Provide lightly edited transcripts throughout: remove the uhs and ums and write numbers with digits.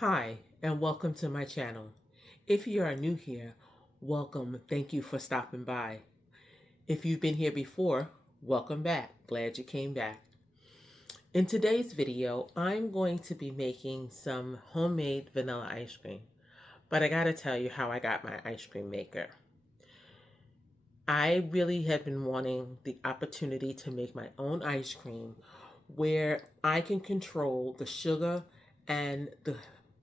Hi, and welcome to my channel. If you are new here, welcome. Thank you for stopping by. If you've been here before, welcome back. Glad you came back. In today's video, I'm going to be making some homemade vanilla ice cream. But I gotta tell you how I got my ice cream maker. I really have been wanting the opportunity to make my own ice cream where I can control the sugar and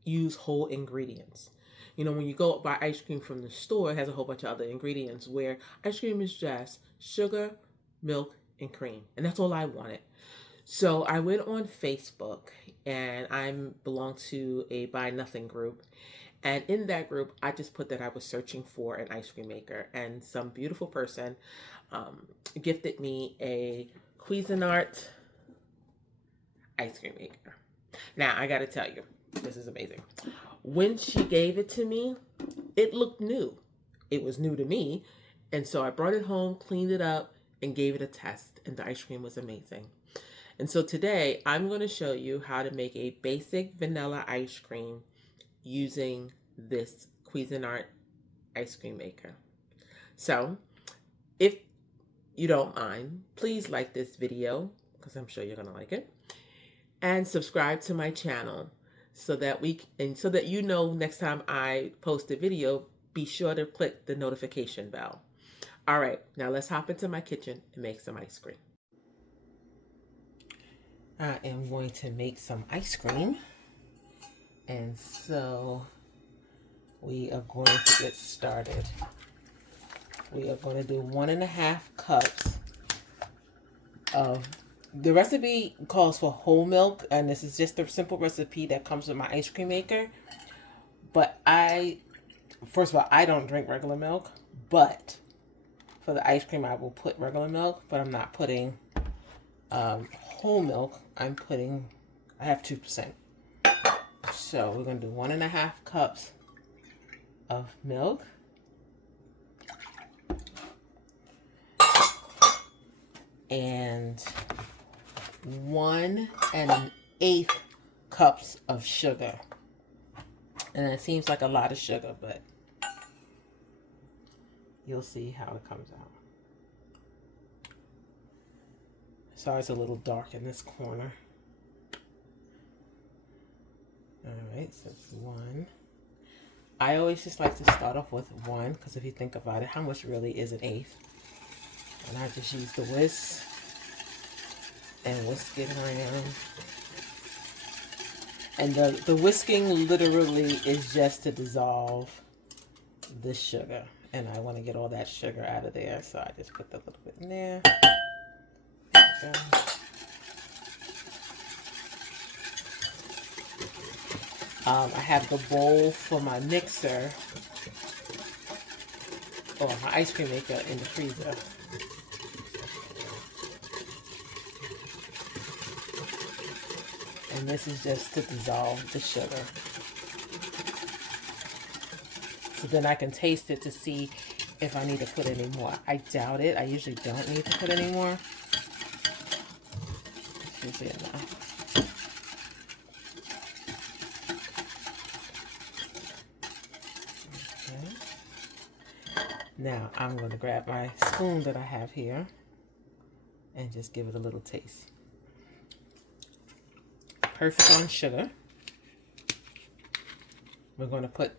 use whole ingredients. You know, when you go buy ice cream from the store, it has a whole bunch of other ingredients where ice cream is just sugar, milk, and cream. And that's all I wanted. So I went on Facebook and I belong to a Buy Nothing group. And in that group, I just put that I was searching for an ice cream maker. And some beautiful person gifted me a Cuisinart ice cream maker. Now, I got to tell you, this is amazing. When she gave it to me, it looked new. It was new to me. And so I brought it home, cleaned it up, and gave it a test. And the ice cream was amazing. And so today, I'm going to show you how to make a basic vanilla ice cream using this Cuisinart ice cream maker. So, if you don't mind, please like this video, because I'm sure you're going to like it. And subscribe to my channel so that you know next time I post a video, be sure to click the notification bell. All right, now let's hop into my kitchen and make some ice cream. I am going to make some ice cream. And so we are going to get started. We are going to do 1.5 cups of, the recipe calls for whole milk, and this is just a simple recipe that comes with my ice cream maker. But first of all, I don't drink regular milk, but for the ice cream, I will put regular milk, but I'm not putting whole milk. I have 2%. So we're going to do 1.5 cups of milk. And 1 1/8 cups of sugar. And it seems like a lot of sugar, but you'll see how it comes out. Sorry, it's a little dark in this corner. All right, so it's 1. I always just like to start off with 1, because if you think about it, how much really is 1/8? And I just use the whisk and whisk it around. And the whisking literally is just to dissolve the sugar. And I want to get all that sugar out of there, so I just put a little bit in there. There we go. I have the bowl for my mixer, or my ice cream maker, in the freezer. And this is just to dissolve the sugar. So then I can taste it to see if I need to put any more. I doubt it. I usually don't need to put any more. It's usually enough. Now, I'm going to grab my spoon that I have here and just give it a little taste. Perfect on sugar. We're going to put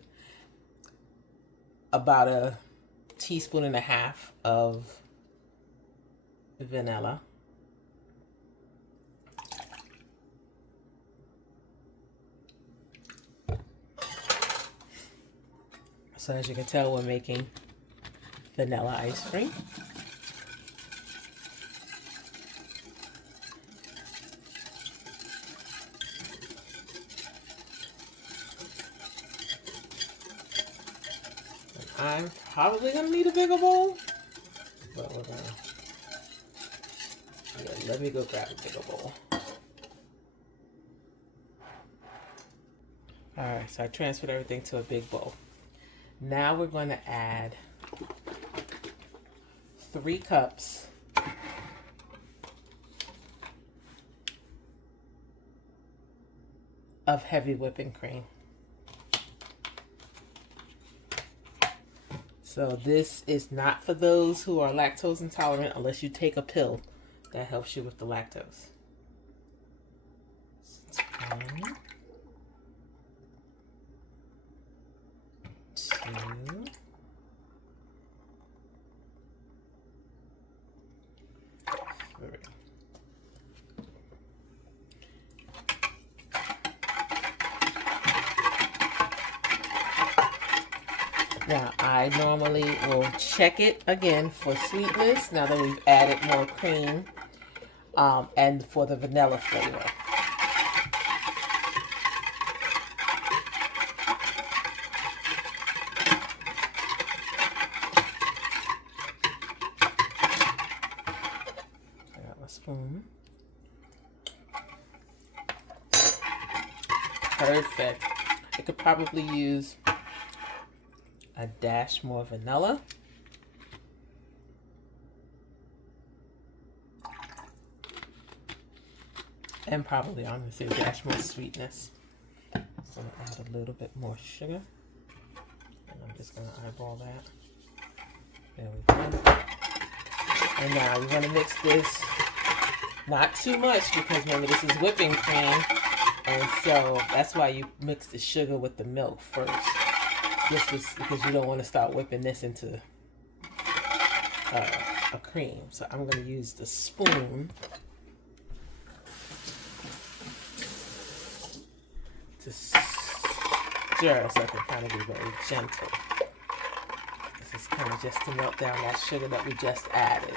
about 1.5 teaspoons of vanilla. So as you can tell, we're making vanilla ice cream. I'm probably gonna need a bigger bowl, but we're gonna, yeah, let me go grab a bigger bowl. All right, so I transferred everything to a big bowl. Now we're going to add 3 cups of heavy whipping cream. So this is not for those who are lactose intolerant unless you take a pill that helps you with the lactose. One, two, three. Now, I normally will check it again for sweetness now that we've added more cream, and for the vanilla flavor. I got my spoon. Perfect. I could probably use a dash more vanilla. And probably, I'm going to say, a dash more sweetness. So I'm going to add a little bit more sugar. And I'm just going to eyeball that. There we go. And now we're going to mix this, not too much, because remember this is whipping cream. And so that's why you mix the sugar with the milk first. This is because you don't want to start whipping this into a cream. So I'm going to use the spoon to stir so it can kind of be very gentle. This is kind of just to melt down that sugar that we just added.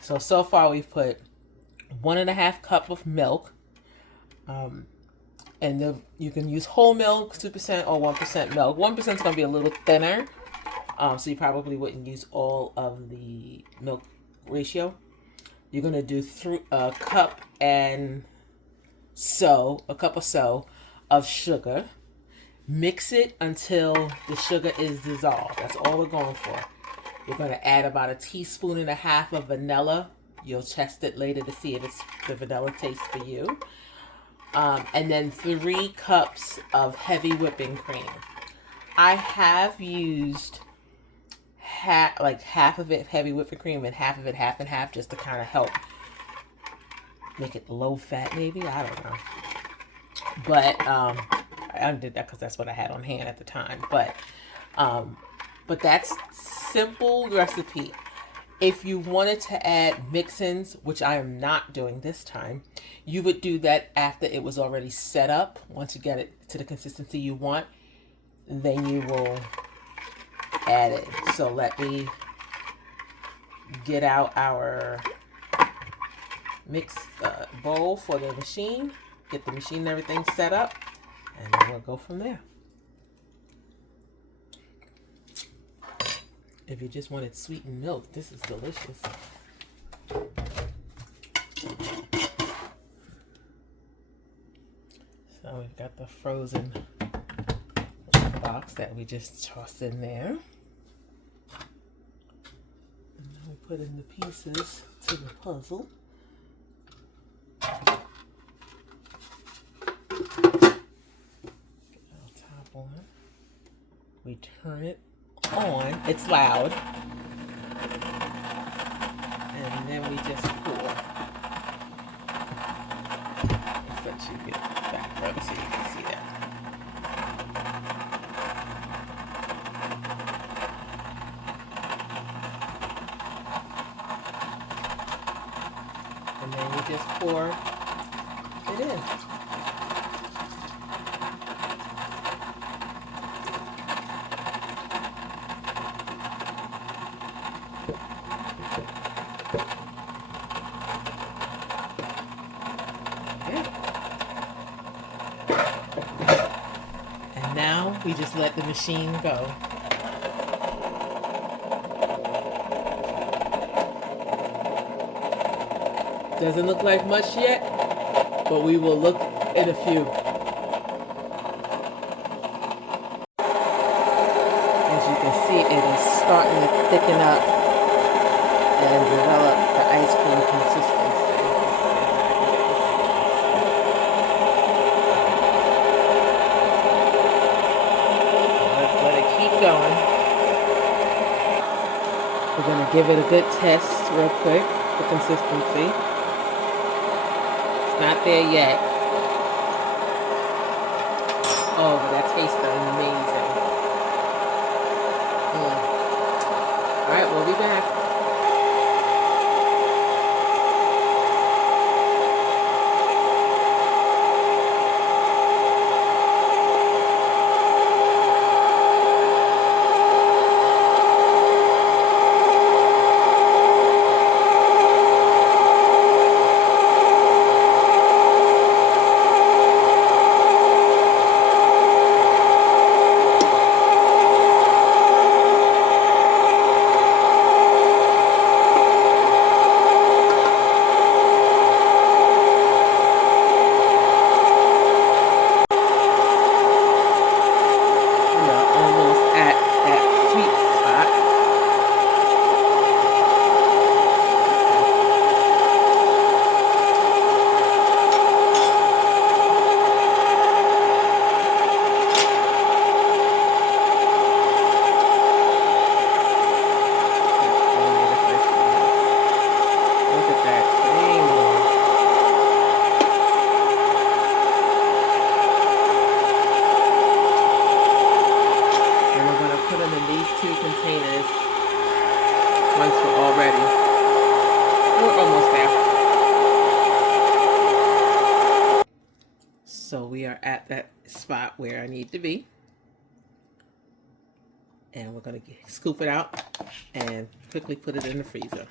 So far we've put 1.5 cups of milk, and you can use whole milk, 2% or 1% milk. 1% is going to be a little thinner, so you probably wouldn't use all of the milk ratio. You're going to do a cup or so of sugar. Mix it until the sugar is dissolved. That's all we're going for. You're going to add about 1.5 teaspoons of vanilla. You'll test it later to see if it's the vanilla taste for you. And then 3 cups of heavy whipping cream. I have used half of it heavy whipping cream and half of it half and half, just to kind of help make it low fat maybe. I don't know. But I did that because that's what I had on hand at the time. But that's simple recipe. If you wanted to add mix-ins, which I am not doing this time, you would do that after it was already set up. Once you get it to the consistency you want, then you will add it. So let me get out our mix bowl for the machine, get the machine and everything set up, and then we'll go from there. If you just wanted sweetened milk, this is delicious. So we've got the frozen box that we just tossed in there. And now we put in the pieces to the puzzle. Get our top on. We turn it on. It's loud. And then we just pour. Let's let you get back further so you can see that. And then you just pour it in. Now we just let the machine go. Doesn't look like much yet, but we will look in a few. As you can see, it is starting to thicken up and develop the ice cream consistency. give it a good test real quick for consistency. It's not there yet. Oh, but that tastes amazing. All right, we'll be back. So we are at that spot where I need to be. And we're going to scoop it out and quickly put it in the freezer.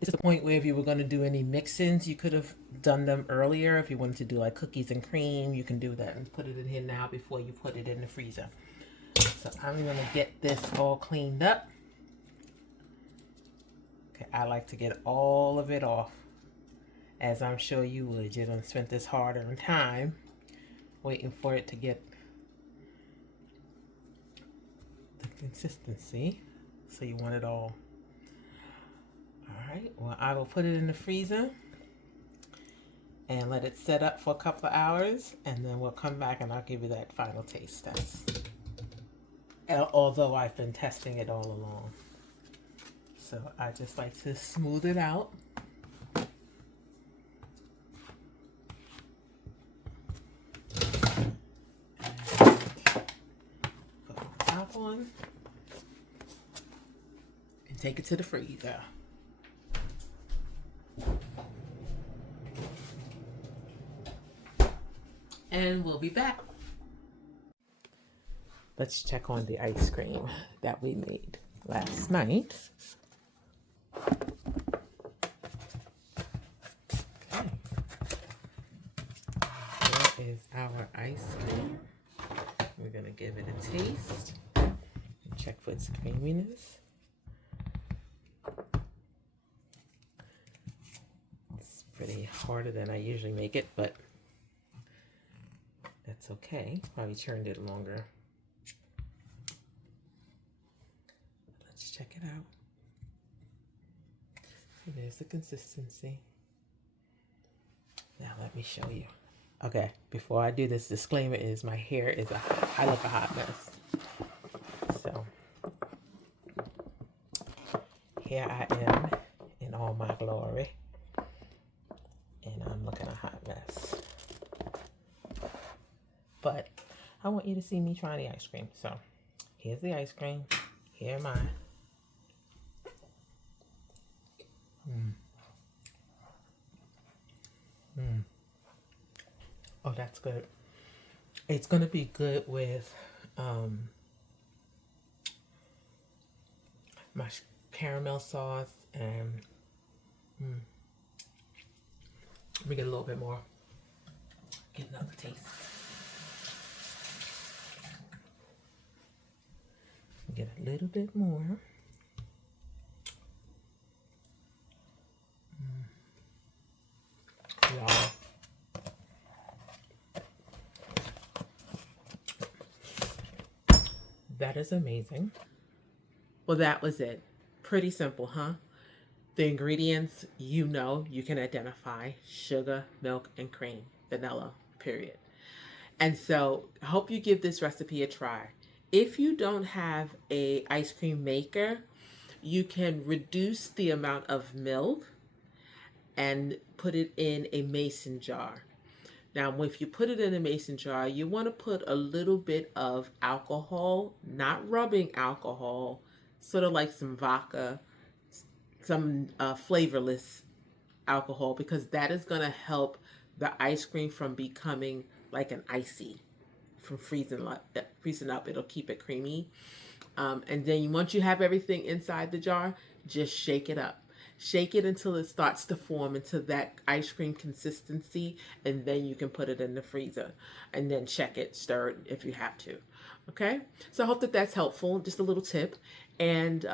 This is the point where if you were going to do any mix-ins, you could have done them earlier. If you wanted to do like cookies and cream, you can do that and put it in here now before you put it in the freezer. So I'm going to get this all cleaned up. Okay, I like to get all of it off, as I'm sure you would. You done spent this hard-earned time waiting for it to get the consistency. So you want it all. All right, well, I will put it in the freezer and let it set up for a couple of hours, and then we'll come back and I'll give you that final taste test. Although I've been testing it all along. So I just like to smooth it out. And put the top on and take it to the freezer. And we'll be back. Let's check on the ice cream that we made last night. is our ice cream. We're going to give it a taste and check for its creaminess. It's pretty harder than I usually make it, but that's okay. Probably churned it longer. Let's check it out. So there's the consistency. Now let me show you. Okay, before I do this, disclaimer is my hair is I look a hot mess. So here I am in all my glory, and I'm looking a hot mess. But I want you to see me trying the ice cream. So here's the ice cream. Here am I. Oh, that's good. It's going to be good with my caramel sauce and let me get a little bit more. Get another taste. Get a little bit more. Wow. That is amazing. Well, that was it. Pretty simple, huh? The ingredients, you know, you can identify: sugar, milk, and cream, vanilla, period. And so I hope you give this recipe a try. If you don't have a ice cream maker, you can reduce the amount of milk and put it in a mason jar. Now, if you put it in a mason jar, you want to put a little bit of alcohol, not rubbing alcohol, sort of like some vodka, some flavorless alcohol, because that is going to help the ice cream from becoming like an icy, from freezing up. It'll keep it creamy. And then once you have everything inside the jar, just shake it up. Shake it until it starts to form into that ice cream consistency, and then you can put it in the freezer and then check it, stir it if you have to. Okay, so I hope that that's helpful, just a little tip. And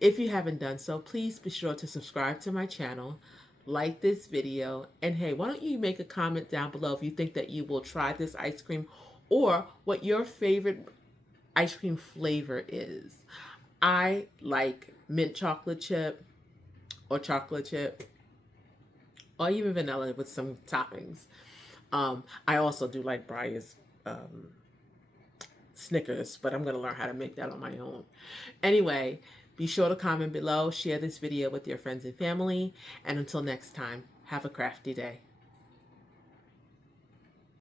if you haven't done so, please be sure to subscribe to my channel, like this video, and hey, why don't you make a comment down below if you think that you will try this ice cream, or what your favorite ice cream flavor is. I like mint chocolate chip, or chocolate chip, or even vanilla with some toppings. I also do like Briar's Snickers, but I'm going to learn how to make that on my own. Anyway, be sure to comment below, share this video with your friends and family, and until next time, have a crafty day.